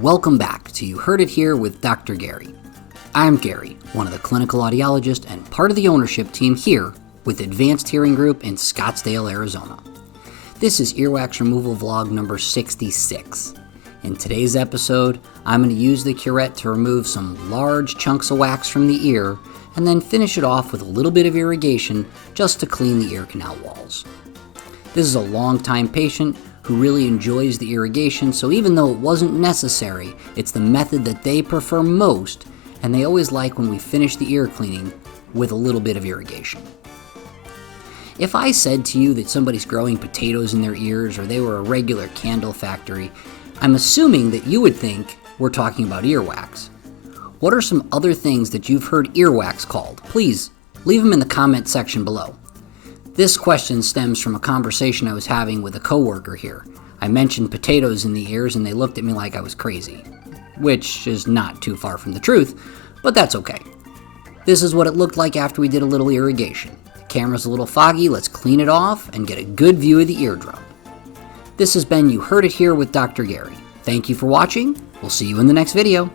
Welcome back to You Heard It Here with Dr. Gary. I'm Gary, one of the clinical audiologists and part of the ownership team here with Advanced Hearing Group in Scottsdale, Arizona. This is Earwax Removal Vlog number 66. In today's episode, I'm going to use the curette to remove some large chunks of wax from the ear and then finish it off with a little bit of irrigation just to clean the ear canal walls. This is a long-time patient who really enjoys the irrigation, so even though it wasn't necessary, it's the method that they prefer most, and they always like when we finish the ear cleaning with a little bit of irrigation. If I said to you that somebody's growing potatoes in their ears or they were a regular candle factory, I'm assuming that you would think we're talking about earwax. What are some other things that you've heard earwax called? Please leave them in the comment section below. This question stems from a conversation I was having with a coworker here. I mentioned potatoes in the ears and they looked at me like I was crazy, which is not too far from the truth, but that's okay. This is what it looked like after we did a little irrigation. The camera's a little foggy, let's clean it off and get a good view of the eardrum. This has been You Heard It Here with Dr. Gary. Thank you for watching. We'll see you in the next video.